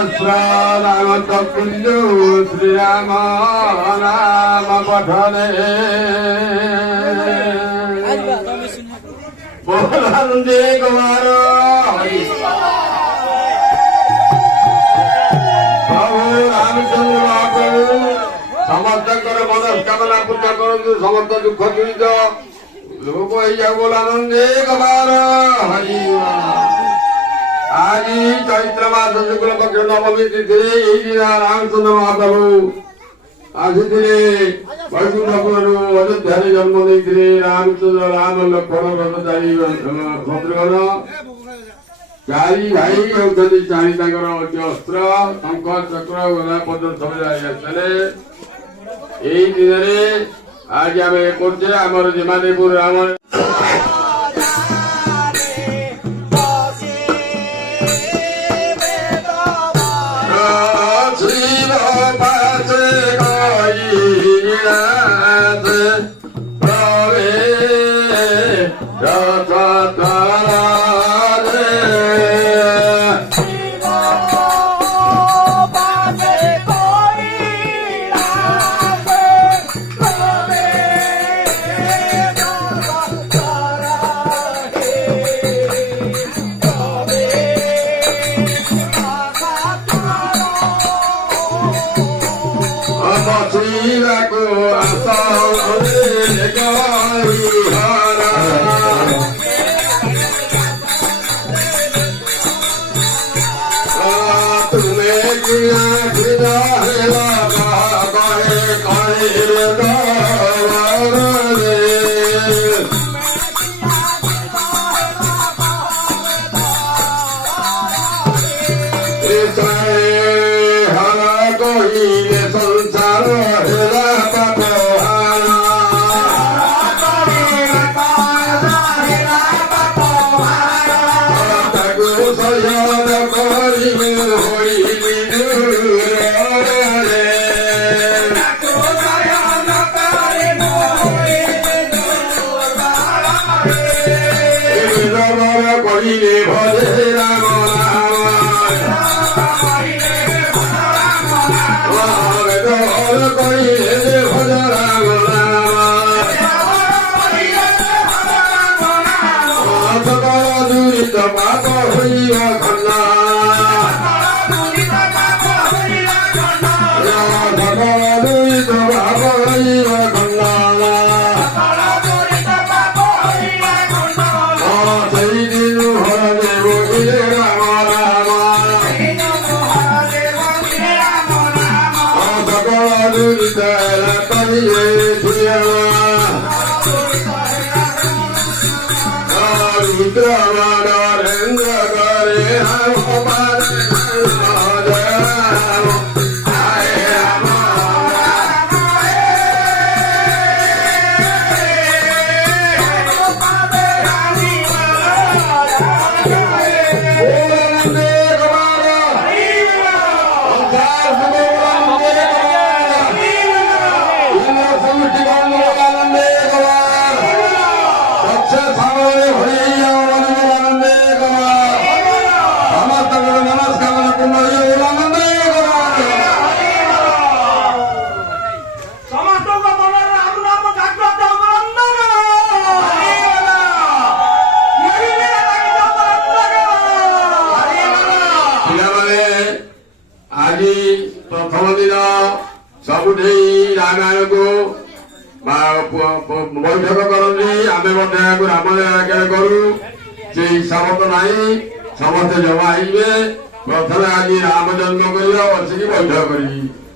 सहस्रामत कुल्लू श्री राम नाम पठने बोलंदे कुमार प्रभु रामचंद्र बाबू समस्त मनस्कामना पूर्ण करूँ समस्त दुख दूरित लोक बोलानंदे कुमार हरि आज चैत्र मास शुक्ल पक्ष नवमी तिथि रामचंद्र महाप्रभु आसी वैकुंठपुर अयोध्या जन्म नहीं रामचंद्र राम लक्ष्मण ब्रह्मचारी शत्रुघ्न चारि भाई होती चारि अस्त्र शंख चक्र गदा पद सब यही दिन आज आम करछे आमर जिमादेपुर राम बैठक करती आम रामलीला करू से हिसाब तो नहीं समस्ते जमा प्रथम आज राम जन्म कर बैठक करी